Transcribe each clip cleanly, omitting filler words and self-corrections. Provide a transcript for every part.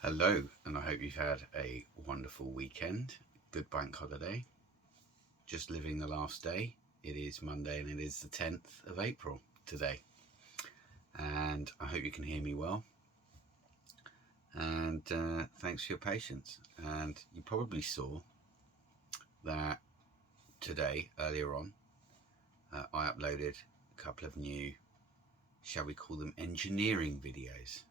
Hello, and I hope you've had a wonderful weekend. Good bank holiday. Just living the last day. It is Monday and it is the 10th of April today. And I hope you can hear me well. And thanks for your patience. And you probably saw that today, earlier on, I uploaded a couple of new, shall we call them, engineering videos.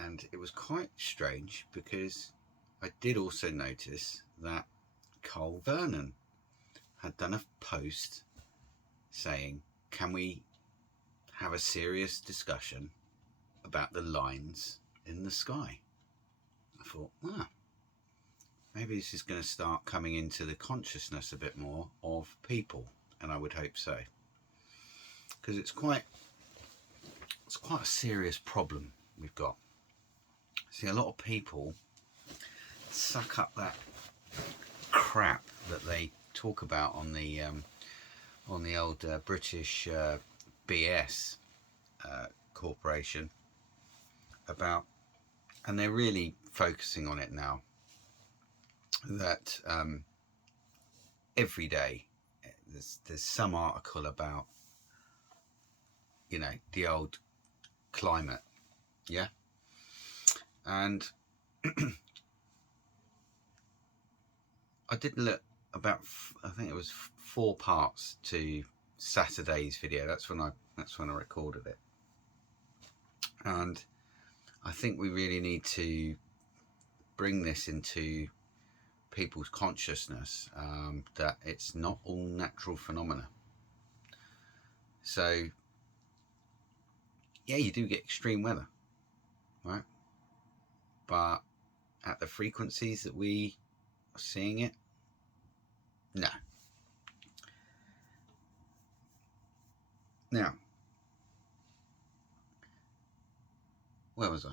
And it was quite strange because I did also notice that Cole Vernon had done a post saying, can we have a serious discussion about the lines in the sky? I thought, maybe this is going to start coming into the consciousness a bit more of people, and I would hope so, because it's quite a serious problem we've got. See, a lot of people suck up that crap that they talk about on the old British BS corporation about, and they're really focusing on it now, that every day there's some article about, the old climate, yeah. And I did look about, I think it was 4 parts to Saturday's video. That's when I recorded it. And I think we really need to bring this into people's consciousness, that it's not all natural phenomena. So yeah, you do get extreme weather, right? But at the frequencies that we are seeing it, no. Now, where was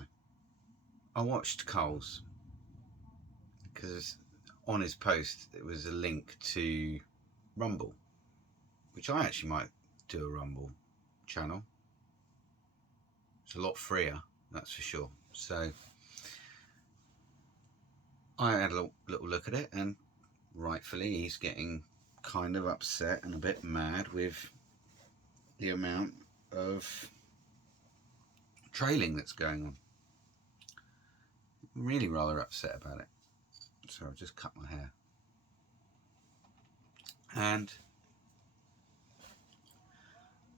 I watched Cole's, because on his post it was a link to Rumble, which I actually might do a Rumble channel. It's a lot freer, that's for sure. So I had a little look at it, and rightfully he's getting kind of upset and a bit mad with the amount of trailing that's going on. I'm really rather upset about it. So I've just cut my hair. And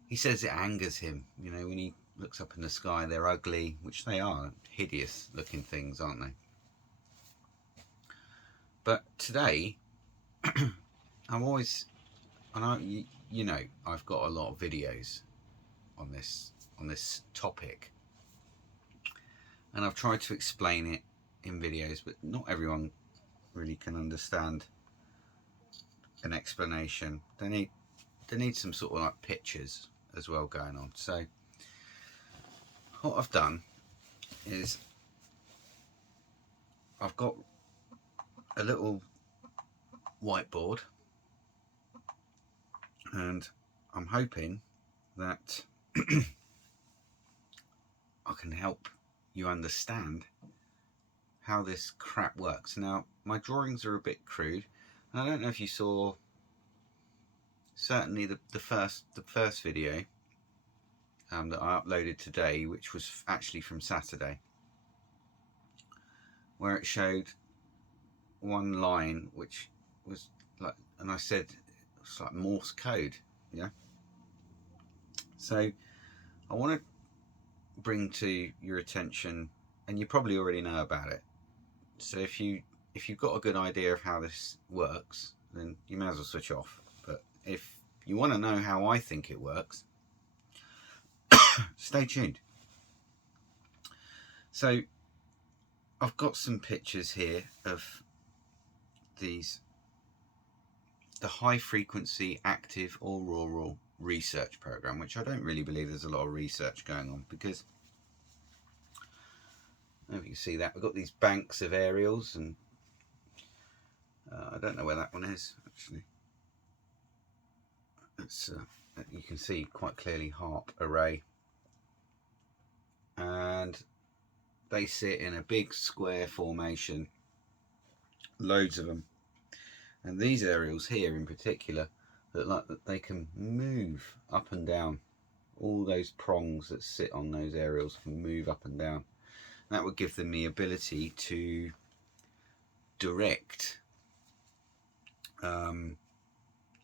he says it angers him, when he looks up in the sky, they're ugly, which they are, hideous looking things, aren't they? But today, I'm always, and I've got a lot of videos on this topic, and I've tried to explain it in videos, but not everyone really can understand an explanation. They need some sort of like pictures as well going on. So what I've done is I've got a little whiteboard, and I'm hoping that I can help you understand how this crap works. Now, my drawings are a bit crude, and I don't know if you saw, certainly the first video that I uploaded today, which was actually from Saturday, where it showed one line which was like, and I said it's like Morse code, yeah. So I want to bring to your attention, and you probably already know about it, so if you've got a good idea of how this works, then you may as well switch off. But if you want to know how I think it works, stay tuned. So I've got some pictures here of the high frequency active auroral research program, which I don't really believe there's a lot of research going on, because I don't know if you can see that we've got these banks of aerials, and I don't know where that one is actually. It's you can see quite clearly HAARP array, and they sit in a big square formation, loads of them. And these aerials here in particular look like that they can move up and down. All those prongs that sit on those aerials can move up and down. That would give them the ability to direct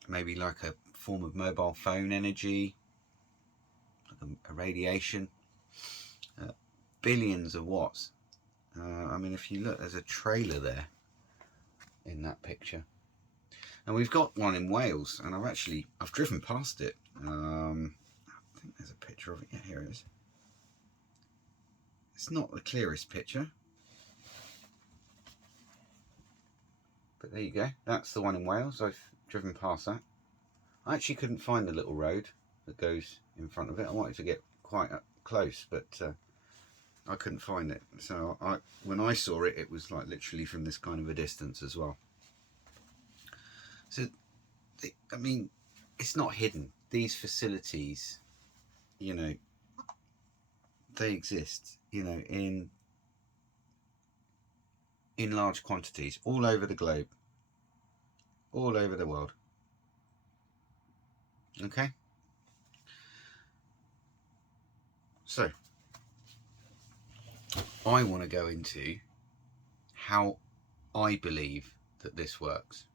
maybe like a form of mobile phone energy, like a radiation, billions of watts. I mean, if you look, there's a trailer there in that picture, and we've got one in Wales, and I've driven past it. I think there's a picture of it. Yeah, here it is. It's not the clearest picture, but there you go. That's the one in Wales. I've driven past that. I actually couldn't find the little road that goes in front of it. I wanted to get quite up close, but I couldn't find it. So when I saw it, it was like literally from this kind of a distance as well. So, I mean, it's not hidden. These facilities, you know, they exist, you know, in large quantities all over the globe, all over the world. Okay, so I want to go into how I believe that this works.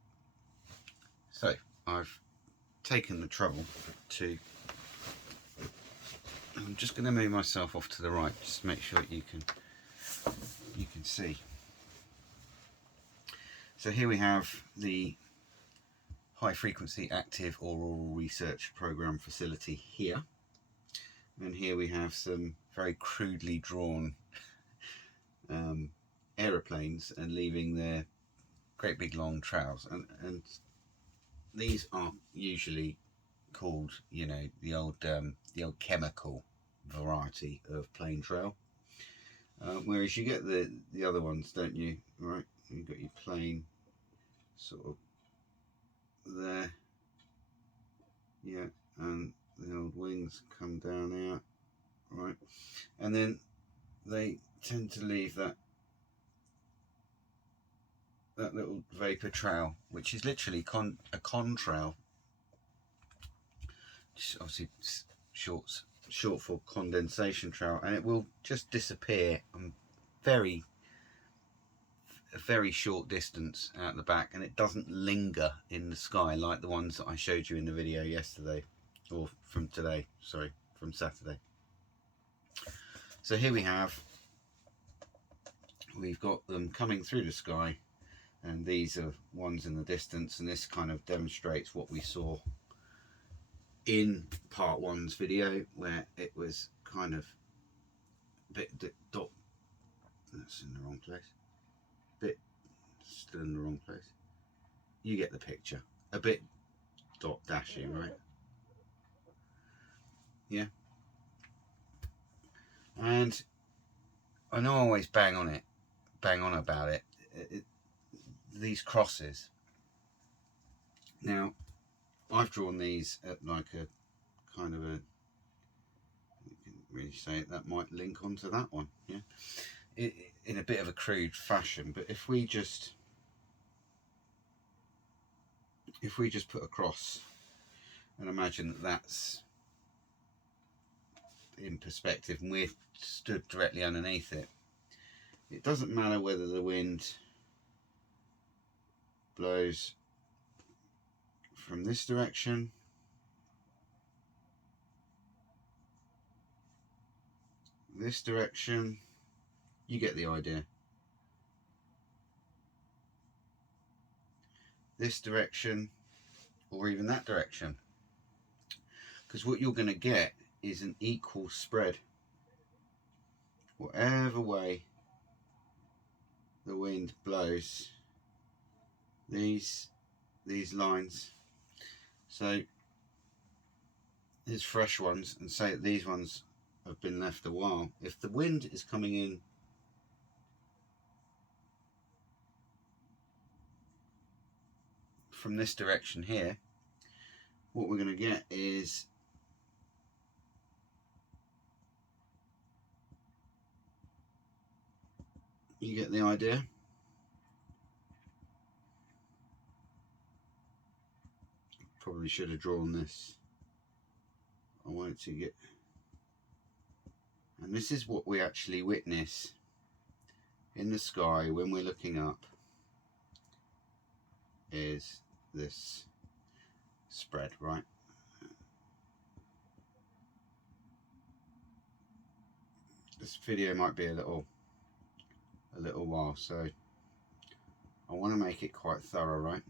So I've taken the trouble to, I'm just going to move myself off to the right just to make sure you can see. So here we have the High Frequency Active Auroral Research Program facility here, and here we have some very crudely drawn aeroplanes and leaving their great big long trails, and these are usually called, you know, the old chemical variety of plane trail, whereas you get the other ones, don't you? Right, you've got your plane sort of there, yeah, and the old wings come down out, right, and then they tend to leave that little vapor trail, which is literally a contrail, obviously short for condensation trail, and it will just disappear on a very short distance out the back, and it doesn't linger in the sky like the ones that I showed you in the video yesterday, or from Saturday. So here we've got them coming through the sky, and these are ones in the distance, and this kind of demonstrates what we saw in part one's video, where it was kind of a bit dot, that's in the wrong place, bit still in the wrong place, you get the picture, a bit dot dashy, right? Yeah, and I know I always bang on about it, these crosses. Now I've drawn these at like a kind of a, you can really say it, that might link onto that one, yeah, in a bit of a crude fashion, but if we just put a cross and imagine that that's in perspective and we're stood directly underneath it, it doesn't matter whether the wind blows from this direction, this direction, you get the idea, this direction, or even that direction, because what you're going to get is an equal spread. Whatever way the wind blows, these lines, so there's fresh ones, and say these ones have been left a while, if the wind is coming in from this direction here, what we're going to get is You get the idea? Probably should have drawn this. I wanted to get... And this is what we actually witness in the sky when we're looking up, is this spread, right? This video might be a little while, so I want to make it quite thorough, right?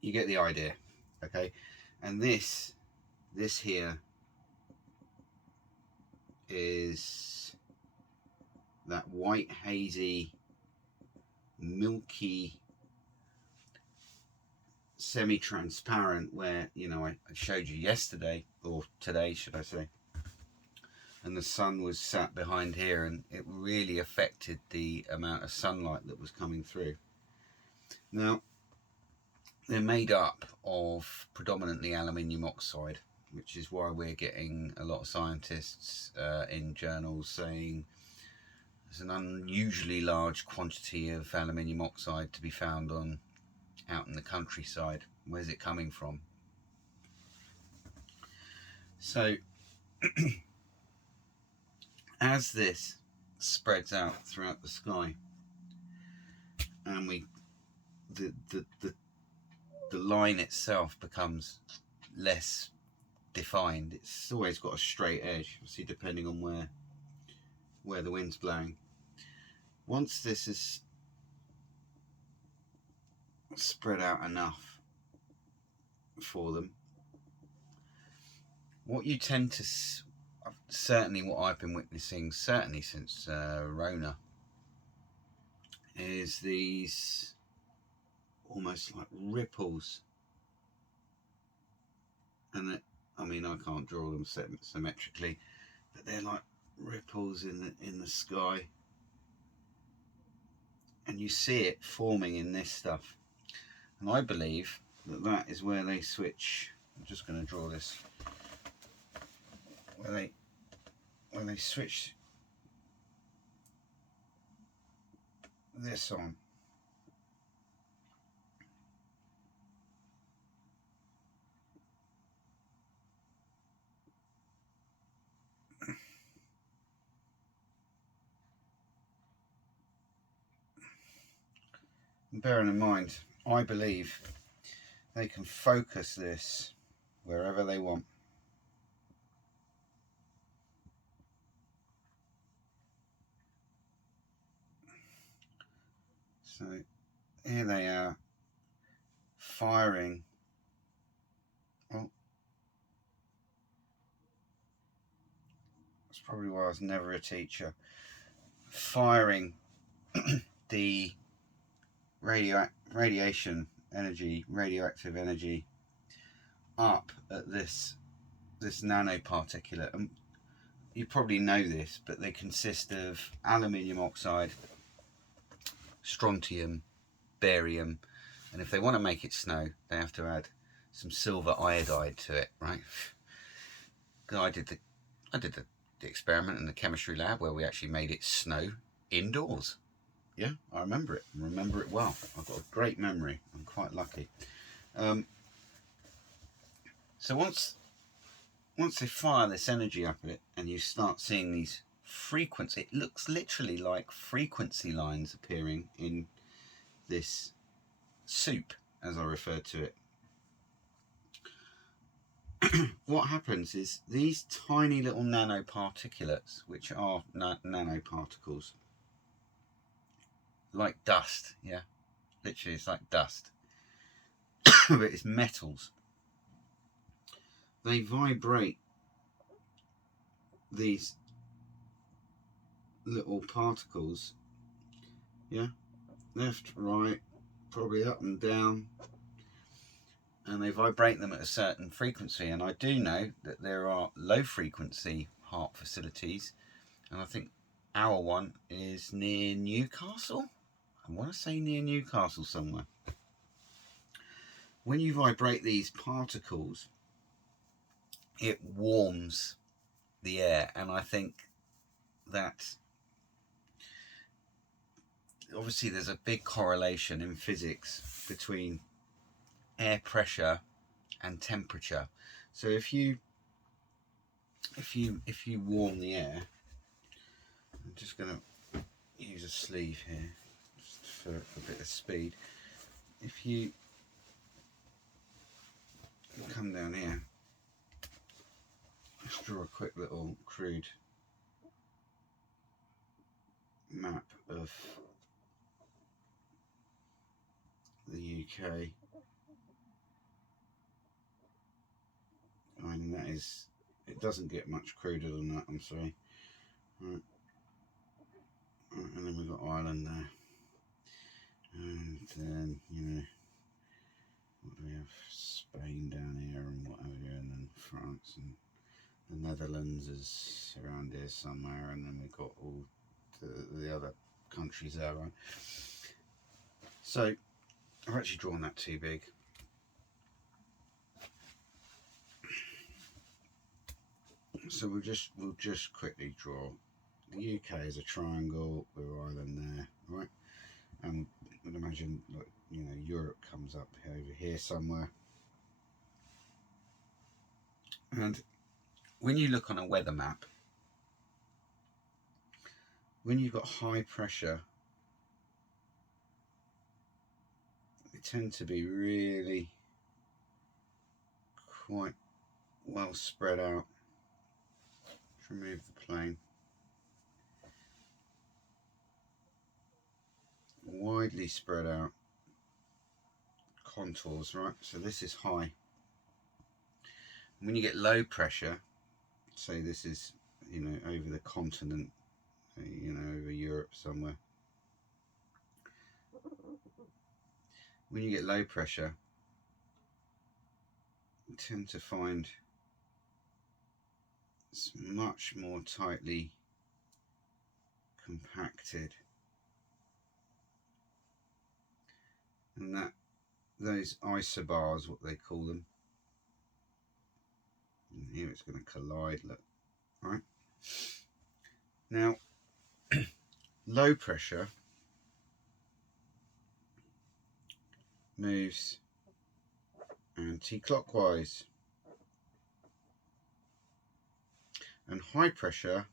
You get the idea, okay? And this here is that white, hazy, milky, semi-transparent, where, you know, I showed you yesterday, or today should I say, and the sun was sat behind here, and it really affected the amount of sunlight that was coming through. Now, they're made up of predominantly aluminium oxide, which is why we're getting a lot of scientists in journals saying there's an unusually large quantity of aluminium oxide to be found out in the countryside. Where's it coming from? So as this spreads out throughout the sky, and the line itself becomes less defined. It's always got a straight edge, see, depending on where the wind's blowing. Once this is spread out enough for them, what you tend to, certainly what I've been witnessing, certainly since Rona, is these almost like ripples, and I mean, I can't draw them symmetrically, but they're like ripples in the sky, and you see it forming in this stuff. And I believe that is where they switch. I'm just going to draw this. Where they switch this on. And bearing in mind, I believe they can focus this wherever they want. So here they are, firing. Oh, that's probably why I was never a teacher. Firing the radiation energy, radioactive energy, up at this nanoparticulate. And you probably know this, but they consist of aluminium oxide, strontium, barium, and if they want to make it snow, they have to add some silver iodide to it, right? I did the experiment in the chemistry lab where we actually made it snow indoors. Yeah, I remember it well. I've got a great memory. I'm quite lucky. So once they fire this energy up at it, and you start seeing these frequencies, it looks literally like frequency lines appearing in this soup, as I refer to it. What happens is these tiny little nanoparticulates, which are nanoparticles, like dust, yeah, literally it's like dust, but it's metals. They vibrate these little particles, yeah, left, right, probably up and down, and they vibrate them at a certain frequency. And I do know that there are low frequency HAARP facilities, and I think our one is near Newcastle. I want to say near Newcastle somewhere. When you vibrate these particles, it warms the air, and I think that obviously there's a big correlation in physics between air pressure and temperature. So if you warm the air, I'm just going to use a sleeve here just for a bit of speed. If you come down here, let's draw a quick little crude map of the UK. I mean, that is, it doesn't get much cruder than that, I'm sorry. Right. And then we've got Ireland there. And then, you know, what do we have? Spain down here and whatever, and then France, and the Netherlands is around here somewhere, and then we've got all the other countries there, right? So I've actually drawn that too big. So we'll just quickly draw the UK as a triangle with Ireland there, right? And imagine, like, you know, Europe comes up over here somewhere. And when you look on a weather map, when you've got high pressure, they tend to be really quite well spread out. Let's remove the plane. Widely spread out contours, right? So this is high. When you get low pressure, say this is, you know, over the continent, you know, over Europe somewhere. When you get low pressure, you tend to find it's much more tightly compacted, and that those isobars, what they call them, and here it's going to collide, look, right? Now, low pressure moves anti-clockwise, and high pressure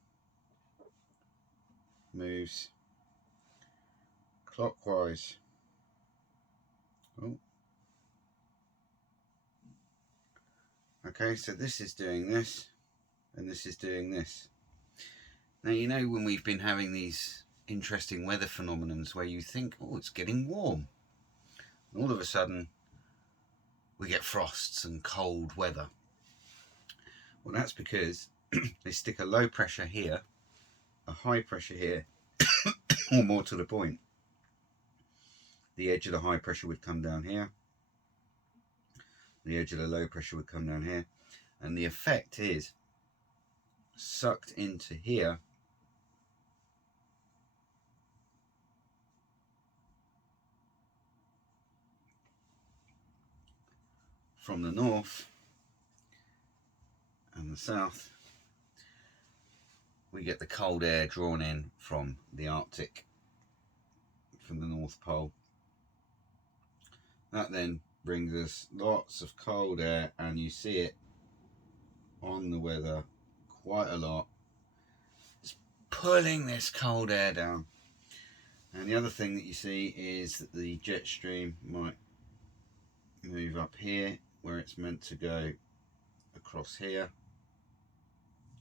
moves clockwise. Oh. Okay, so this is doing this, and this is doing this. Now, you know, when we've been having these interesting weather phenomenons where you think, oh, it's getting warm, and all of a sudden we get frosts and cold weather. Well, that's because they stick a low pressure here, a high pressure here, or more to the point, the edge of the high pressure would come down here, the edge of the low pressure would come down here, and the effect is sucked into here from the north and the south. We get the cold air drawn in from the Arctic, from the North Pole. That then brings us lots of cold air, and you see it on the weather quite a lot. It's pulling this cold air down. And the other thing that you see is that the jet stream might move up here where it's meant to go across here.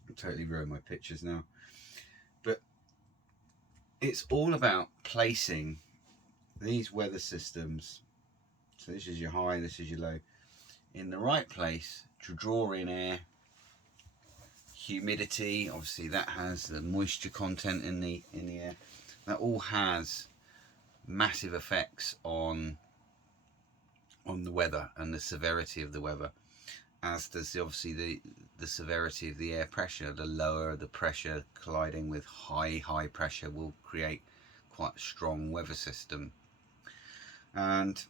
I've totally ruined my pictures now. But it's all about placing these weather systems, so this is your high, this is your low, in the right place to draw in air. Humidity, obviously that has the moisture content in the air. That all has massive effects on the weather and the severity of the weather, as does obviously the severity of the air pressure. The lower the pressure colliding with high pressure will create quite a strong weather system. And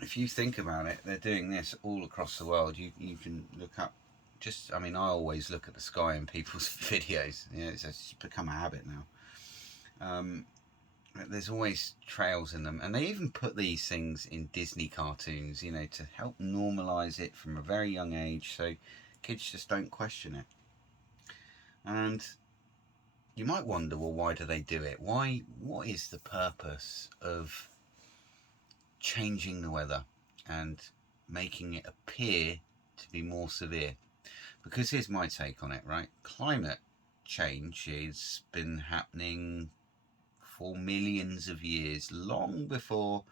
if you think about it, they're doing this all across the world. You can look up just, I mean, I always look at the sky in people's videos. You know, it's become a habit now. There's always trails in them, and they even put these things in Disney cartoons, you know, to help normalize it from a very young age, so kids just don't question it. And you might wonder, well, why do they do it? What is the purpose of changing the weather and making it appear to be more severe? Because here's my take on it, right? Climate change has been happening for millions of years, long before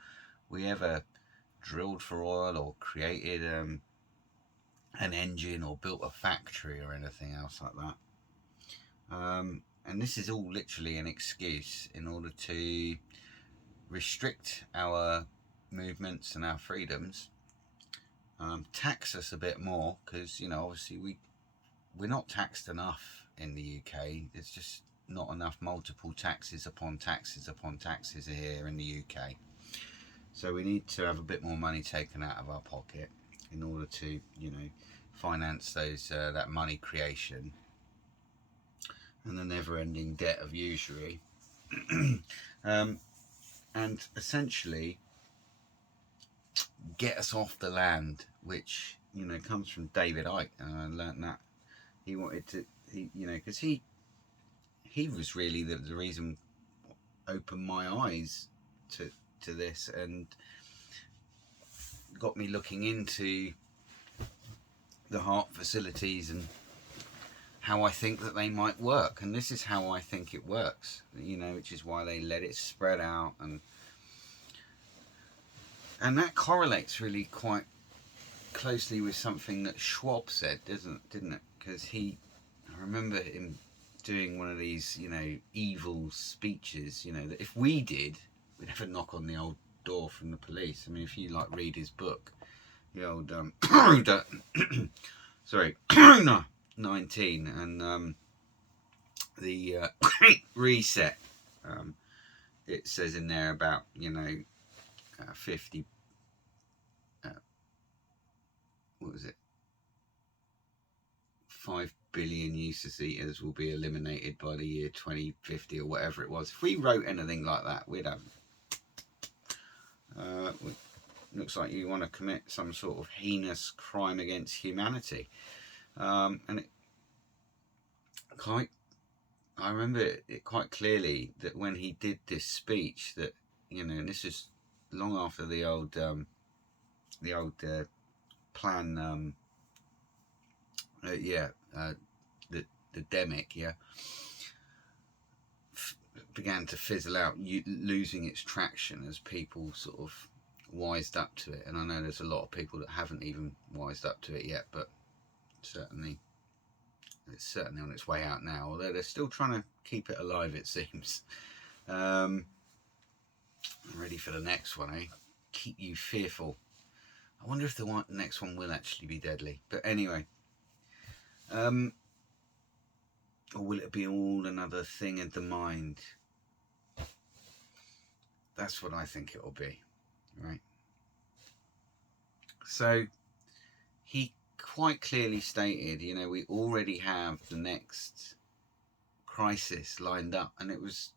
we ever drilled for oil or created an engine or built a factory or anything else like that. And this is all literally an excuse in order to restrict our movements and our freedoms, tax us a bit more, because, you know, obviously we're not taxed enough in the UK. There's just not enough multiple taxes upon taxes upon taxes here in the UK. So we need to have a bit more money taken out of our pocket in order to, you know, finance those that money creation and the never-ending debt of usury. And essentially get us off the land, which, you know, comes from David Icke, and I learnt that he wanted to, you know, because he was really the reason opened my eyes to this and got me looking into the HAARP facilities and how I think that they might work. And this is how I think it works, you know, which is why they let it spread out, and that correlates really quite closely with something that Schwab said, didn't it? Because I remember him doing one of these, you know, evil speeches, you know, that if we did, we'd have a knock on the old door from the police. I mean, if you like read his book, the old sorry, 19, and the reset, it says in there about, you know, 50 what was it, 5 billion useless eaters will be eliminated by the year 2050 or whatever it was. If we wrote anything like that, we'd have looks like you want to commit some sort of heinous crime against humanity. And I remember it quite clearly that when he did this speech, that, you know, and this is long after the old plan, the demic, began to fizzle out, losing its traction as people sort of wised up to it. And I know there's a lot of people that haven't even wised up to it yet, but it's certainly on its way out now, although they're still trying to keep it alive, it seems. I'm ready for the next one, eh? Keep you fearful. I wonder if the next one will actually be deadly. But anyway, or will it be all another thing in the mind? That's what I think it will be, right? So he quite clearly stated, you know, we already have the next crisis lined up, and it was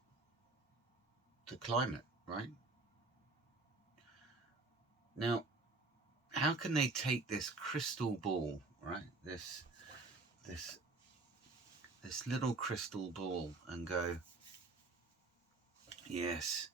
the climate, right? Now, how can they take this crystal ball, right? This little crystal ball, and go, yes,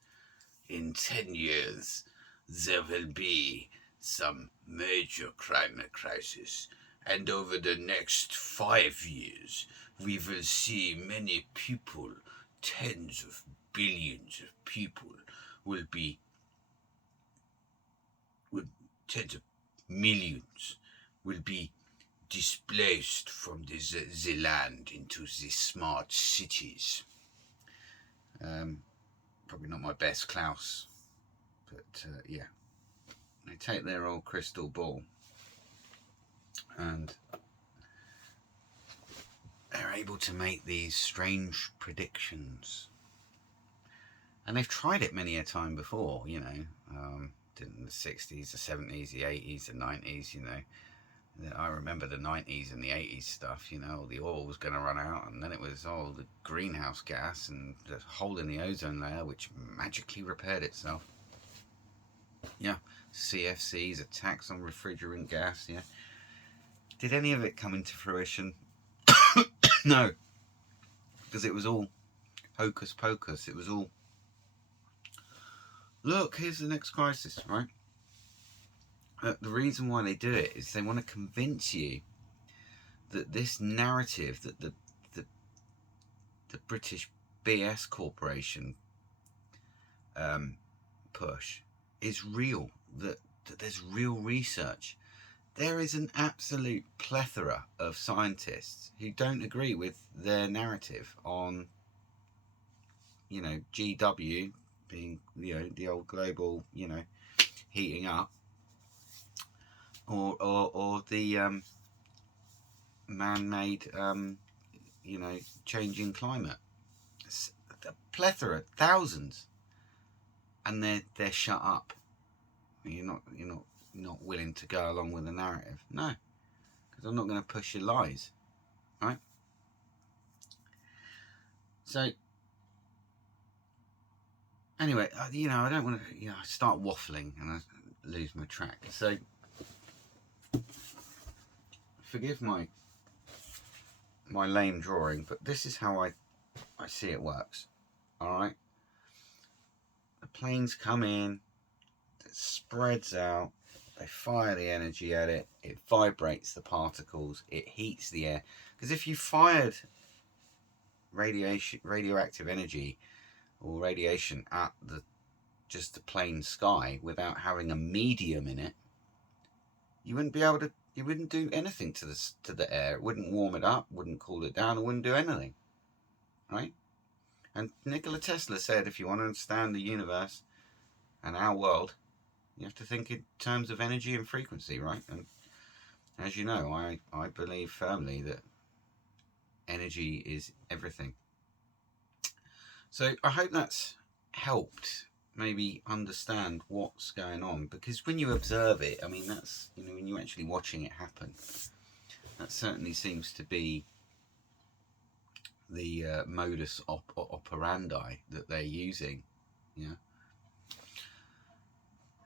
in 10 years there will be some major climate crisis, and over the next 5 years we will see many people, tens of billions of people tens of millions will be displaced from the land into the smart cities. Probably not my best Klaus, but yeah. They take their old crystal ball and they're able to make these strange predictions. And they've tried it many a time before, you know, in the 60s, the 70s, the 80s, the 90s, you know. I remember the 90s and the 80s stuff, you know, the oil was going to run out, and then it was all the greenhouse gas and the hole in the ozone layer, which magically repaired itself. Yeah, CFCs, attacks on refrigerant gas, yeah. Did any of it come into fruition? No, because it was all hocus pocus. It was all, look, here's the next crisis, right? The reason why they do it is they want to convince you that this narrative that the British BS Corporation push is real, that there's real research. There is an absolute plethora of scientists who don't agree with their narrative on, you know, GW being, you know, the old global, you know, heating up, or the man-made, you know, changing climate. It's a plethora, thousands, and they're shut up. You're not willing to go along with the narrative. No, because I'm not going to push your lies, right? So anyway, you know, I don't want to, you know, start waffling and I lose my track. So forgive my lame drawing, but this is how I see it works. All right, the planes come in, it spreads out, they fire the energy at it, it vibrates the particles, it heats the air. Because if you fired radioactive energy or radiation at just the plain sky without having a medium in it, you wouldn't be able to. You wouldn't do anything to the air. It wouldn't warm it up, wouldn't cool it down, it wouldn't do anything, right? And Nikola Tesla said, if you want to understand the universe and our world, you have to think in terms of energy and frequency, right? And as you know, I believe firmly that energy is everything. So I hope that's helped maybe understand what's going on, because when you observe it, I mean, that's, you know, when you're actually watching it happen, that certainly seems to be the modus operandi that they're using. Yeah.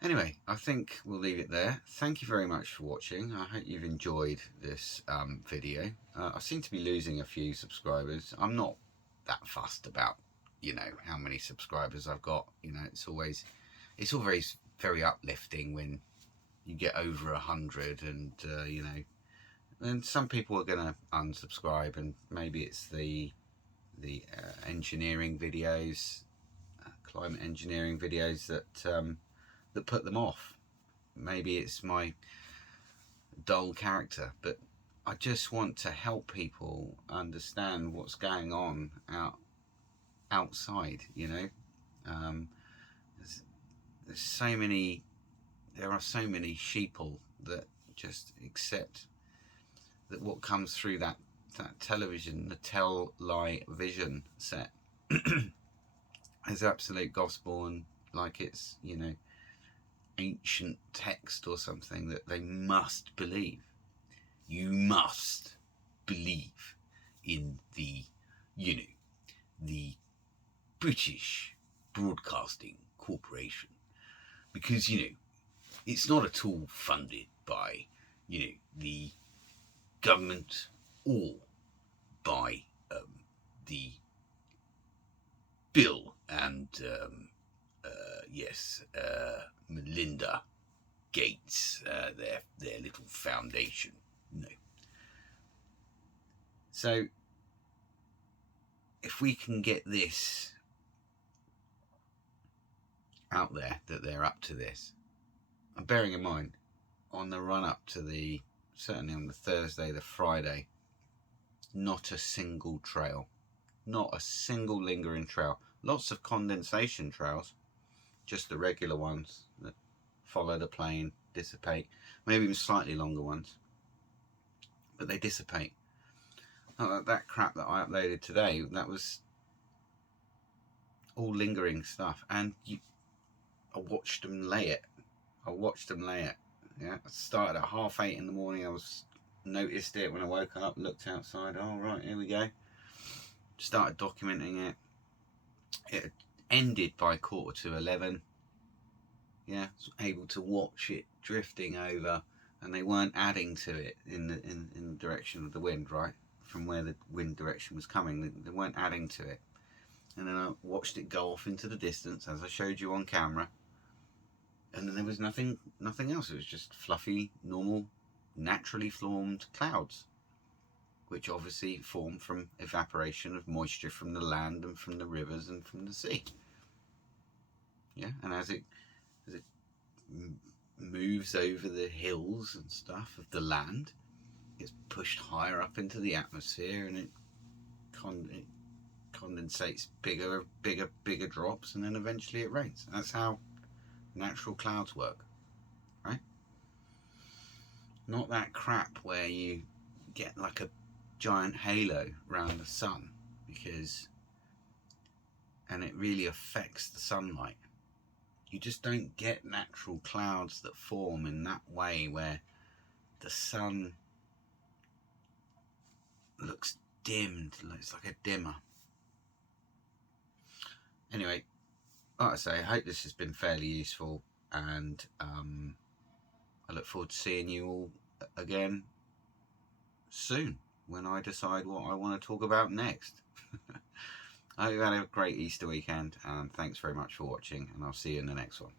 Anyway, I think we'll leave it there. Thank you very much for watching. I hope you've enjoyed this video. I seem to be losing a few subscribers. I'm not that fussed about, you know, how many subscribers I've got. You know, it's always very uplifting when you get over 100, and you know, and some people are going to unsubscribe, and maybe it's the engineering videos, climate engineering videos that put them off. Maybe it's my dull character, but I just want to help people understand what's going on outside. You know, there are so many sheeple that just accept that what comes through that television, the tell-lie vision set, is absolute gospel, and like it's, you know, ancient text or something that they must believe. You must believe in the, you know, the British Broadcasting Corporation, because, you know, it's not at all funded by, you know, the government or by the Bill and Melinda Gates, their little foundation. No. So if we can get this out there that they're up to this, and bearing in mind, on the run up to certainly on the Thursday, the Friday, not a single trail, not a single lingering trail. Lots of condensation trails, just the regular ones that follow the plane, dissipate, maybe even slightly longer ones, but they dissipate. That crap that I uploaded today, that was all lingering stuff, and I watched them lay it. Yeah, I started at 8:30 in the morning. I noticed it when I woke up, looked outside. Oh, right, here we go. Started documenting it. It ended by 11:15. Yeah, was able to watch it drifting over, and they weren't adding to it in the direction of the wind, right? From where the wind direction was coming, they weren't adding to it. And then I watched it go off into the distance, as I showed you on camera. And then there was nothing else. It was just fluffy, normal, naturally formed clouds, which obviously form from evaporation of moisture from the land and from the rivers and from the sea. Yeah, and as it moves over the hills and stuff of the land, gets pushed higher up into the atmosphere, and it condensates bigger drops, and then eventually it rains. That's how natural clouds work, right? Not that crap where you get like a giant halo around the sun, and it really affects the sunlight. You just don't get natural clouds that form in that way, where the sun looks dimmed, looks like a dimmer. Anyway, like I say, I hope this has been fairly useful, and I look forward to seeing you all again soon when I decide what I want to talk about next. I hope you had a great Easter weekend, and thanks very much for watching, and I'll see you in the next one.